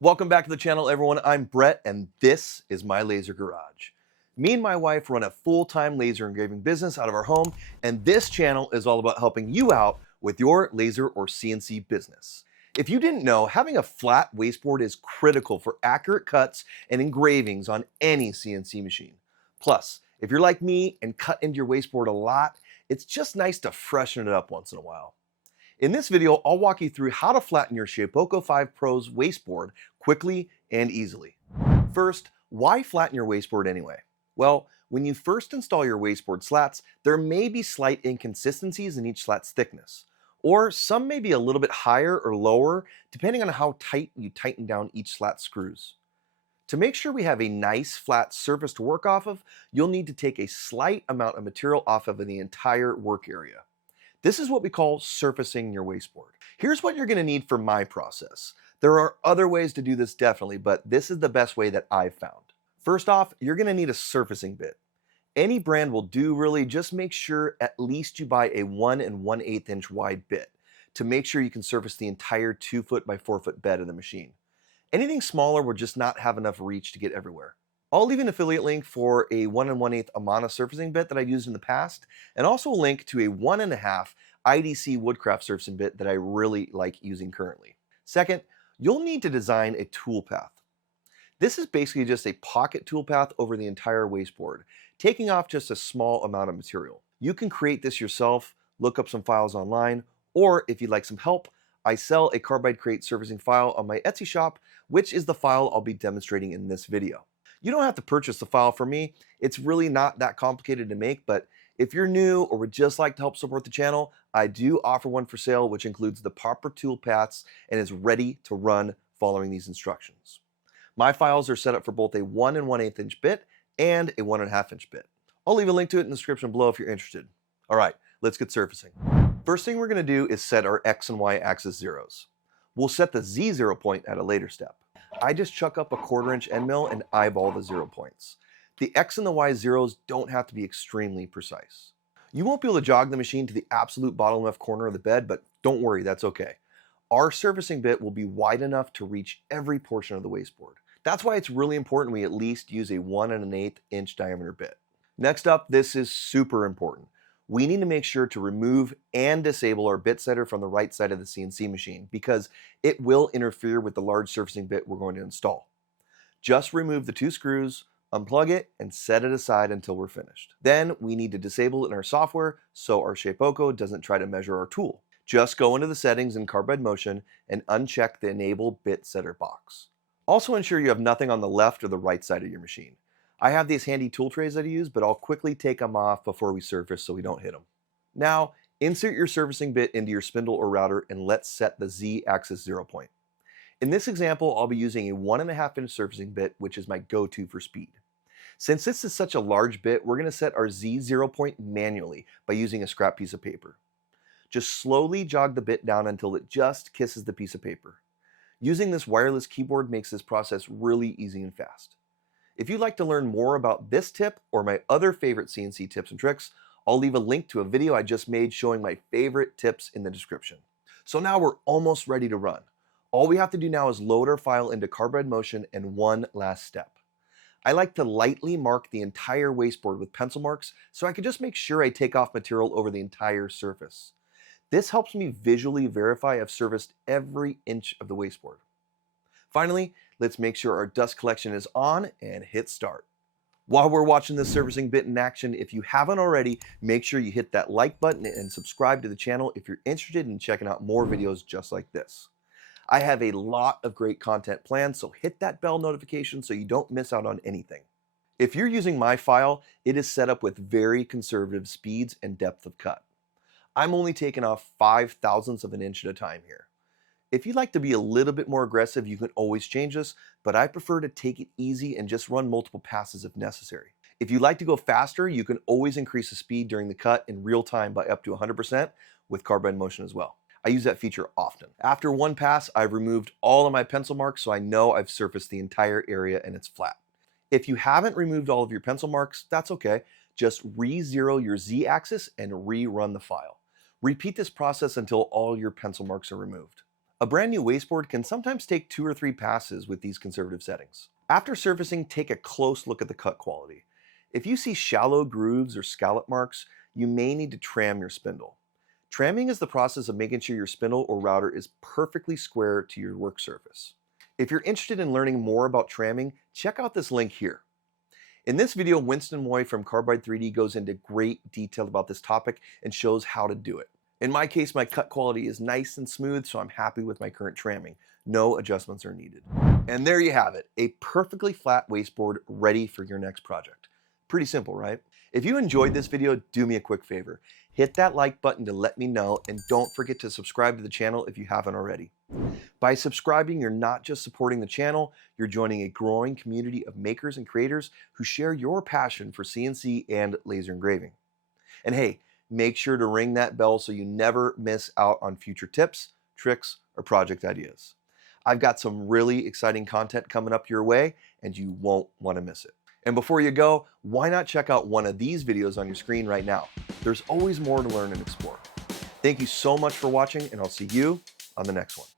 Welcome back to the channel, everyone. I'm Brett, and this is my laser garage. Me and my wife run a full-time laser engraving business out of our home, and this channel is all about helping you out with your laser or CNC business. If you didn't know, having a flat wasteboard is critical for accurate cuts and engravings on any CNC machine. Plus, if you're like me and cut into your wasteboard a lot, it's just nice to freshen it up once in a while. In this video, I'll walk you through how to flatten your Shapeoko 5 Pro's wasteboard quickly and easily. First, why flatten your wasteboard anyway? Well, when you first install your wasteboard slats, there may be slight inconsistencies in each slat's thickness, or some may be a little bit higher or lower depending on how tight you tighten down each slat screws. To make sure we have a nice flat surface to work off of, you'll need to take a slight amount of material off of the entire work area. This is what we call surfacing your wasteboard. Here's what you're going to need for my process. There are other ways to do this definitely, but this is the best way that I've found. First off, you're going to need a surfacing bit. Any brand will do really, just make sure at least you buy a 1 1/8 inch wide bit to make sure you can surface the entire 2 foot by 4 foot bed of the machine. Anything smaller will just not have enough reach to get everywhere. I'll leave an affiliate link for a 1 1/8 Amana surfacing bit that I've used in the past, and also a link to a 1.5 IDC Woodcraft surfacing bit that I really like using currently. Second, you'll need to design a toolpath. This is basically just a pocket toolpath over the entire wasteboard, taking off just a small amount of material. You can create this yourself, look up some files online, or if you'd like some help, I sell a Carbide Crate surfacing file on my Etsy shop, which is the file I'll be demonstrating in this video. You don't have to purchase the file from me. It's really not that complicated to make, but if you're new or would just like to help support the channel, I do offer one for sale, which includes the proper tool paths and is ready to run following these instructions. My files are set up for both a 1 1/8 inch bit and a 1.5 inch bit. I'll leave a link to it in the description below if you're interested. All right, let's get surfacing. First thing we're going to do is set our X and Y axis zeros. We'll set the Z 0 point at a later step. I just chuck up a 1/4 inch end mill and eyeball the 0 points. The X and the Y zeros don't have to be extremely precise. You won't be able to jog the machine to the absolute bottom left corner of the bed, but don't worry, that's okay. Our surfacing bit will be wide enough to reach every portion of the wasteboard. That's why it's really important we at least use a 1 1/8 inch diameter bit. Next up, this is super important. We need to make sure to remove and disable our bit setter from the right side of the CNC machine because it will interfere with the large surfacing bit we're going to install. Just remove the 2 screws, unplug it, and set it aside until we're finished. Then we need to disable it in our software so our Shapeoko doesn't try to measure our tool. Just go into the settings in Carbide Motion and uncheck the Enable Bit Setter box. Also ensure you have nothing on the left or the right side of your machine. I have these handy tool trays that I use, but I'll quickly take them off before we surface so we don't hit them. Now, insert your surfacing bit into your spindle or router and let's set the Z axis 0 point. In this example, I'll be using a 1.5 inch surfacing bit, which is my go-to for speed. Since this is such a large bit, we're going to set our Z 0 point manually by using a scrap piece of paper. Just slowly jog the bit down until it just kisses the piece of paper. Using this wireless keyboard makes this process really easy and fast. If you'd like to learn more about this tip or my other favorite CNC tips and tricks, I'll leave a link to a video I just made showing my favorite tips in the description. So now we're almost ready to run. All we have to do now is load our file into Carbide Motion and one last step. I like to lightly mark the entire wasteboard with pencil marks so I can just make sure I take off material over the entire surface. This helps me visually verify I've surfaced every inch of the wasteboard. Finally, let's make sure our dust collection is on and hit start. While we're watching this surfacing bit in action, if you haven't already, make sure you hit that like button and subscribe to the channel if you're interested in checking out more videos just like this. I have a lot of great content planned, so hit that bell notification so you don't miss out on anything. If you're using my file, it is set up with very conservative speeds and depth of cut. I'm only taking off 5/1000ths of an inch at a time here. If you'd like to be a little bit more aggressive, you can always change this, but I prefer to take it easy and just run multiple passes if necessary. If you'd like to go faster, you can always increase the speed during the cut in real time by up to 100% with Carbide Motion as well. I use that feature often. After one pass, I've removed all of my pencil marks so I know I've surfaced the entire area and it's flat. If you haven't removed all of your pencil marks, that's okay. Just re-zero your Z-axis and rerun the file. Repeat this process until all your pencil marks are removed. A brand new wasteboard can sometimes take 2 or 3 passes with these conservative settings. After surfacing, take a close look at the cut quality. If you see shallow grooves or scallop marks, you may need to tram your spindle. Tramming is the process of making sure your spindle or router is perfectly square to your work surface. If you're interested in learning more about tramming, check out this link here. In this video, Winston Moy from Carbide 3D goes into great detail about this topic and shows how to do it. In my case, my cut quality is nice and smooth, so I'm happy with my current tramming. No adjustments are needed. And there you have it, a perfectly flat wasteboard ready for your next project. Pretty simple, right? If you enjoyed this video, do me a quick favor. Hit that like button to let me know, and don't forget to subscribe to the channel if you haven't already. By subscribing, you're not just supporting the channel, you're joining a growing community of makers and creators who share your passion for CNC and laser engraving. And hey, make sure to ring that bell so you never miss out on future tips, tricks, or project ideas. I've got some really exciting content coming up your way, and you won't want to miss it. And before you go, why not check out one of these videos on your screen right now? There's always more to learn and explore. Thank you so much for watching, and I'll see you on the next one.